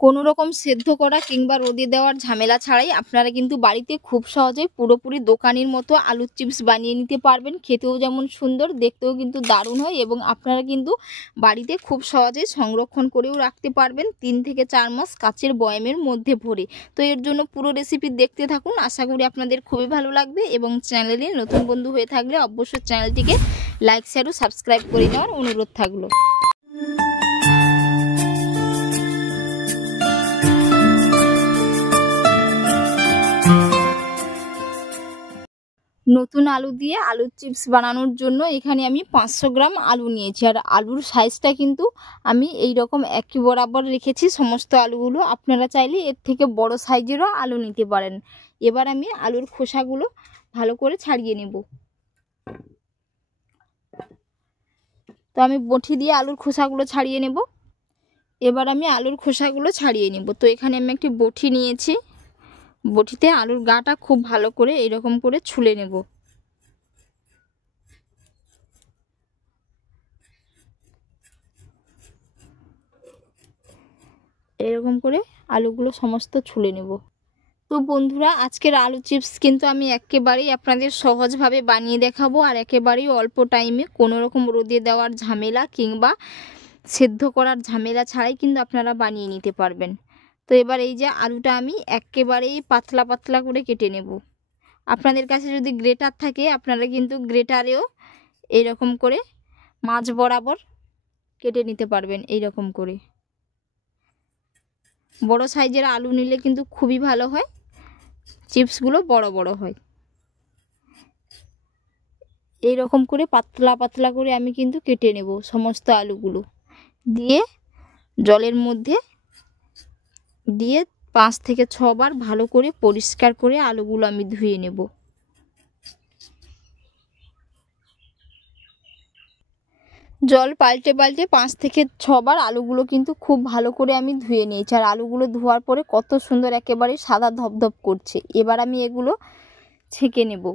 কোনো রকম সেদ্ধ করা কিংবা রোদে দেওয়ার ঝামেলা ছাড়াই আপনারা কিন্তু বাড়িতে খুব সহজেই পুরোপুরি দোকানের মতো আলুর চিপস বানিয়ে নিতে পারবেন। খেতেও যেমন সুন্দর, দেখতেও কিন্তু দারুণ হয় এবং আপনারা কিন্তু বাড়িতে খুব সহজেই সংরক্ষণ করেও রাখতে পারবেন 3 থেকে 4 মাস কাচের বয়ামের মধ্যে ভরে। তো এর জন্য পুরো রেসিপি দেখতে থাকুন, আশা করি আপনাদের খুবই ভালো লাগবে। এবং চ্যানেলে নতুন বন্ধু হয়ে থাকলে অবশ্যই চ্যানেলটিকে লাইক শেয়ার ও সাবস্ক্রাইব করে নেওয়ার অনুরোধ থাকলো। নতুন আলু দিয়ে আলুর চিপস বানানোর জন্য এখানে আমি 500 গ্রাম আলু নিয়েছি। আর আলুর সাইজটা কিন্তু আমি এই রকম একই বরাবর রেখেছি সমস্ত আলুগুলো। আপনারা চাইলে এর থেকে বড় সাইজেরও আলু নিতে পারেন। এবার আমি আলুর খোসাগুলো ভালো করে ছাড়িয়ে নেব। তো আমি বটি দিয়ে আলুর খোসাগুলো ছাড়িয়ে নেব। এবার আমি আলুর খোসাগুলো ছাড়িয়ে নেব। তো এখানে আমি একটি বটি নিয়েছি, বটিতে আলুর গাটা খুব ভালো করে এরকম করে ছুলে নেব। এরকম করে আলুগুলো সমস্ত ছুলে নেব। তো বন্ধুরা, আজকের আলু চিপস কিন্তু আমি একেবারেই আপনাদের সহজভাবে বানিয়ে দেখাবো, আর একেবারেই অল্প টাইমে, কোনো রকম রোদে দেওয়ার ঝামেলা কিংবা সেদ্ধ করার ঝামেলা ছাড়াই কিন্তু আপনারা বানিয়ে নিতে পারবেন। তো এবার এই যে আলুটা আমি একেবারেই পাতলা পাতলা করে কেটে নেব। আপনাদের কাছে যদি গ্রেটার থাকে আপনারা কিন্তু গ্রেটারেও এইরকম করে মাঝ বরাবর কেটে নিতে পারবেন। এইরকম করে বড় সাইজের আলু নিলে কিন্তু খুবই ভালো হয়, চিপসগুলো বড় বড় হয়। এইরকম করে পাতলা পাতলা করে আমি কিন্তু কেটে নেব সমস্ত আলুগুলো। দিয়ে জলের মধ্যে দিয়ে 5 থেকে 6 বার ভালো করে পরিষ্কার করে আলুগুলো আমি ধুয়ে নেব। জল পাল্টে পাল্টে 5 থেকে 6 বার আলুগুলো কিন্তু খুব ভালো করে আমি ধুয়ে নিয়েছি। আর আলুগুলো ধোয়ার পরে কত সুন্দর একেবারে সাদা ধপধপ করছে। এবার আমি এগুলো ছেঁকে নেব।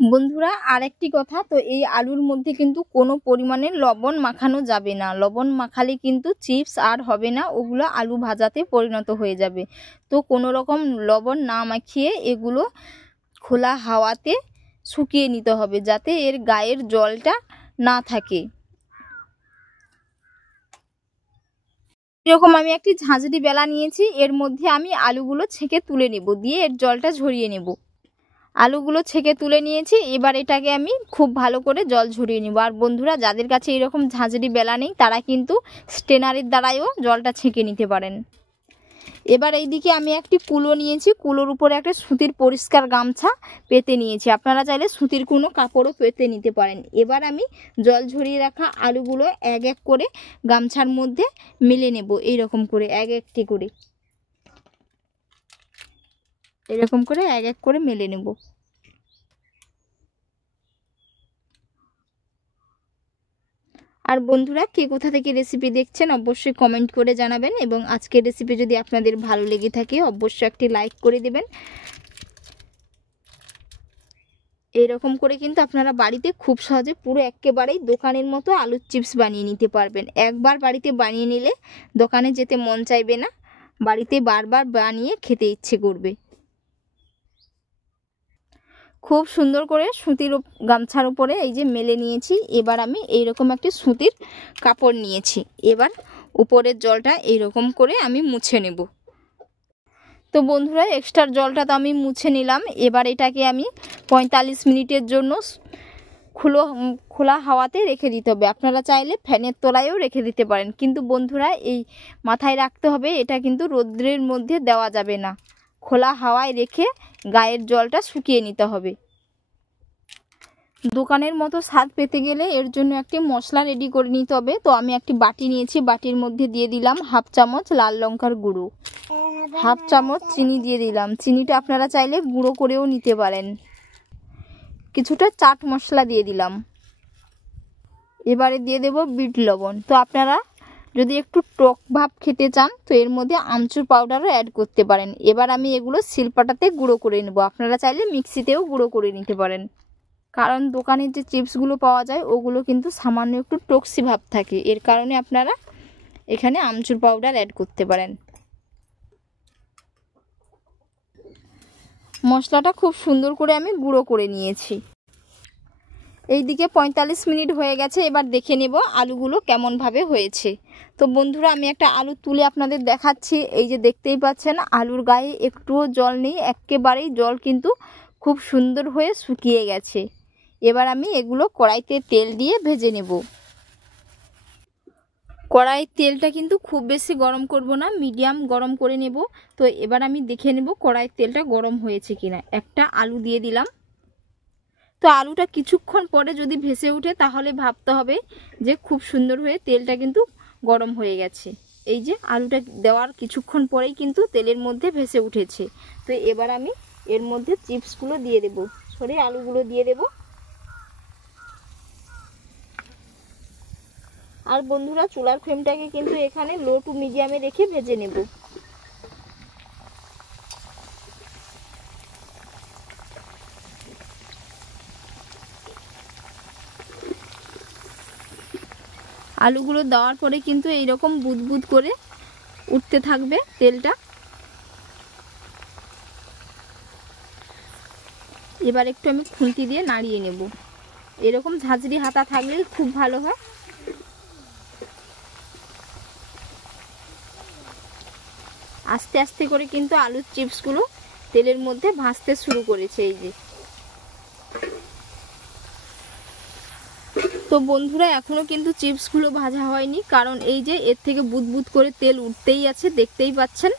বন্ধুরা, আরেকটি কথা, তো এই আলুর মধ্যে কিন্তু কোনো পরিমাণে লবণ মাখানো যাবে না। লবণ মাখালে কিন্তু চিপস আর হবে না, ওগুলো আলু ভাজাতে পরিণত হয়ে যাবে। তো কোনো রকম লবণ না মাখিয়ে এগুলো খোলা হাওয়াতে শুকিয়ে নিতে হবে, যাতে এর গায়ের জলটা না থাকে। এরকম আমি একটি ঝাঁঝরি বেলা নিয়েছি, এর মধ্যে আমি আলুগুলো ছেঁকে তুলে নেব, দিয়ে এর জলটা ঝরিয়ে নেব। আলুগুলো ছেঁকে তুলে নিয়েছি, এবার এটাকে আমি খুব ভালো করে জল ঝরিয়ে নেব। আর বন্ধুরা, যাদের কাছে এরকম ঝাঁঝরি বেলা নেই তারা কিন্তু স্ট্রেনারের দ্বারাইও জলটা ছেঁকে নিতে পারেন। এবার এইদিকে আমি একটি কুলো নিয়েছি, কুলোর উপরে একটা সুতির পরিষ্কার গামছা পেতে নিয়েছি। আপনারা চাইলে সুতির কোনো কাপড়ও পেতে নিতে পারেন। এবার আমি জল ঝরিয়ে রাখা আলুগুলো এক এক করে গামছার মধ্যে মেলে নেব। এইরকম করে এক একটি করে এরকম করে এক এক করে মেলে নেব। আর বন্ধুরা, কে কোথা থেকে রেসিপি দেখছেন অবশ্যই কমেন্ট করে জানাবেন। এবং আজকের রেসিপি যদি আপনাদের ভালো লেগে থাকে অবশ্যই একটি লাইক করে দেবেন। এরকম করে কিন্তু আপনারা বাড়িতে খুব সহজে পুরো একেবারেই দোকানের মতো আলুর চিপস বানিয়ে নিতে পারবেন। একবার বাড়িতে বানিয়ে নিলে দোকানে যেতে মন চাইবে না, বাড়িতে বারবার বানিয়ে খেতে ইচ্ছে করবে। খুব সুন্দর করে সুতির গামছার উপরে এই যে মেলে নিয়েছি। এবার আমি এইরকম একটি সুতির কাপড় নিয়েছি। এবার উপরের জলটা এইরকম করে আমি মুছে নেব। তো বন্ধুরা, এক্সট্রা জলটা তো আমি মুছে নিলাম। এবার এটাকে আমি 45 মিনিটের জন্য খোলা হাওয়াতে রেখে দিতে হবে। আপনারা চাইলে ফ্যানের তলায়ও রেখে দিতে পারেন, কিন্তু বন্ধুরা এই মাথায় রাখতে হবে এটা কিন্তু রৌদ্রের মধ্যে দেওয়া যাবে না, খোলা হাওয়ায় রেখে গায়ের জলটা শুকিয়ে নিতে হবে। দোকানের মতো স্বাদ পেতে গেলে এর জন্য একটি মশলা রেডি করে নিতে হবে। তো আমি একটি বাটি নিয়েছি, বাটির মধ্যে দিয়ে দিলাম 1/2 চামচ লাল লঙ্কার গুঁড়ো, 1/2 চামচ চিনি দিয়ে দিলাম। চিনিটা আপনারা চাইলে গুঁড়ো করেও নিতে পারেন। কিছুটা চাট মশলা দিয়ে দিলাম। এবারে দিয়ে দেব বিট লবণ। তো আপনারা যদি একটু টক ভাব খেতে চান তো এর মধ্যে আমচুর পাউডারও অ্যাড করতে পারেন। এবার আমি এগুলো শিলপাটাতে গুঁড়ো করে নেব। আপনারা চাইলে মিক্সিতেও গুঁড়ো করে নিতে পারেন, কারণ দোকানের যে চিপসগুলো পাওয়া যায় ওগুলো কিন্তু সামান্য একটু টকসি ভাব থাকে, এর কারণে আপনারা এখানে আমচুর পাউডার অ্যাড করতে পারেন। মশলাটা খুব সুন্দর করে আমি গুঁড়ো করে নিয়েছি। এইদিকে 45 মিনিট হয়ে গেছে। এবার দেখে নেব আলুগুলো কেমনভাবে হয়েছে। তো বন্ধুরা আমি একটা আলু তুলে আপনাদের দেখাচ্ছি। এই যে দেখতেই পাচ্ছেন আলুর গায়ে একটুও জল নেই, একেবারেই জল কিন্তু খুব সুন্দর হয়ে শুকিয়ে গেছে। এবার আমি এগুলো কড়াইতে তেল দিয়ে ভেজে নেব। কড়াইয়ের তেলটা কিন্তু খুব বেশি গরম করব না, মিডিয়াম গরম করে নেব। তো এবার আমি দেখে নেব কড়াইয়ের তেলটা গরম হয়েছে কিনা। একটা আলু দিয়ে দিলাম। তো আলুটা কিছুক্ষণ পরে যদি ভেসে ওঠে তাহলে ভাবতে হবে যে খুব সুন্দর হয়ে তেলটা কিন্তু গরম হয়ে গেছে। এই যে আলুটা দেওয়ার কিছুক্ষণ পরেই কিন্তু তেলের মধ্যে ভেসে উঠেছে। তো এবার আমি এর মধ্যে চিপসগুলো দিয়ে দেব, সরি আলুগুলো দিয়ে দেব। আর বন্ধুরা চুলার ফ্লেমটাকে কিন্তু এখানে লো টু মিডিয়ামে রেখে ভেজে নেব। আলুগুলো দেওয়ার পরে কিন্তু এইরকম বুদবুদ করে উঠতে থাকবে তেলটা। এবার একটু আমি খুন্তি দিয়ে নাড়িয়ে নেব। এরকম ঝাঁঝরি হাতা থাকলে খুব ভালো হয়। আস্তে আস্তে করে কিন্তু আলুর চিপসগুলো তেলের মধ্যে ভাজতে শুরু করেছে। এই যে তো বন্ধুরা এখনো কিন্তু চিপসগুলো ভাজা হয়নি, কারণ এই যে এর থেকে বুদবুদ করে তেল উঠতেই আছে, দেখতেই পাচ্ছেন।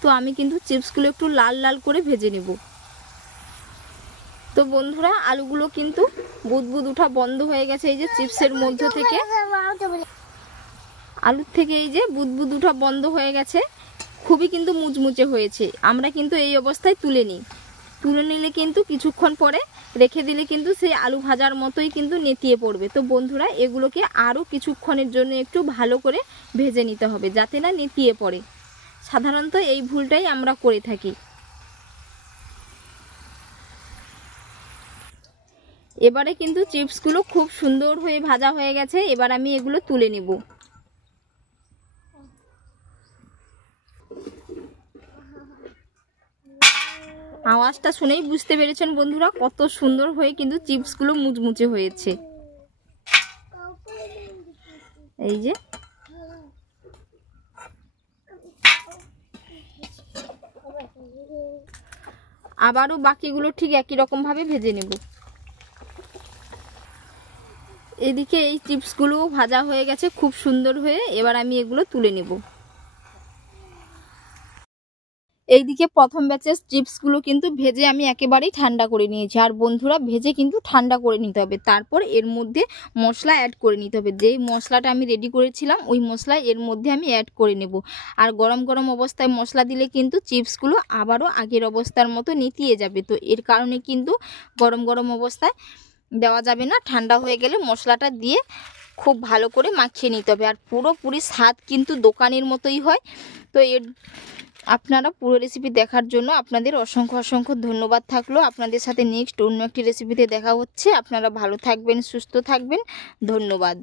তো আমি কিন্তু চিপসগুলো একটু লাল লাল করে ভেজে নেব। তো বন্ধুরা আলুগুলো কিন্তু বুদবুদ ওঠা বন্ধ হয়ে গেছে। এই যে চিপসের মধ্যে থেকে আলুর থেকে এই যে বুদবুদ ওঠা বন্ধ হয়ে গেছে। খুবই কিন্তু মুচমুচে হয়েছে। আমরা কিন্তু এই অবস্থায় তুলে নিই। তুলে নিলে কিন্তু কিছুক্ষণ পরে রেখে দিলে কিন্তু সেই আলু ভাজার মতোই কিন্তু নেতিয়ে পড়বে। তো বন্ধুরা এগুলোকে আরও কিছুক্ষণের জন্য একটু ভালো করে ভেজে নিতে হবে, যাতে না নেতিয়ে পড়ে। সাধারণত এই ভুলটাই আমরা করে থাকি। এবারে কিন্তু চিপসগুলো খুব সুন্দর হয়ে ভাজা হয়ে গেছে। এবার আমি এগুলো তুলে নেব। আওয়াজটা শুনেই বুঝতে পেরেছেন বন্ধুরা কত সুন্দর হয়ে কিন্তু চিপসগুলো মুচমুচে হয়েছে। এই যে আবারও বাকিগুলো ঠিক একই রকম ভাবে ভেজে নেব। এদিকে এই চিপসগুলো ভাজা হয়ে গেছে খুব সুন্দর হয়ে। এবার আমি এগুলো তুলে নেব। এইদিকে প্রথম ব্যাচের চিপসগুলো কিন্তু ভেজে আমি একেবারেই ঠান্ডা করে নিয়েছি। আর বন্ধুরা ভেজে কিন্তু ঠান্ডা করে নিতে হবে, তারপর এর মধ্যে মশলা অ্যাড করে নিতে হবে। যেই মশলাটা আমি রেডি করেছিলাম ওই মশলা এর মধ্যে আমি অ্যাড করে নেব। আর গরম গরম অবস্থায় মশলা দিলে কিন্তু চিপসগুলো আবারও আগের অবস্থার মতো নেতিয়ে যাবে। তো এর কারণে কিন্তু গরম গরম অবস্থায় দেওয়া যাবে না, ঠান্ডা হয়ে গেলে মশলাটা দিয়ে খুব ভালো করে মাখিয়ে নিতে হবে। আর পুরোপুরি স্বাদ কিন্তু দোকানের মতোই হয়। তো আপনারা পুরো রেসিপি দেখার জন্য আপনাদের অসংখ্য অসংখ্য ধন্যবাদ থাকলো। আপনাদের সাথে নেক্সট অন্য একটি রেসিপিতে দেখা হচ্ছে। আপনারা ভালো থাকবেন, সুস্থ থাকবেন। ধন্যবাদ।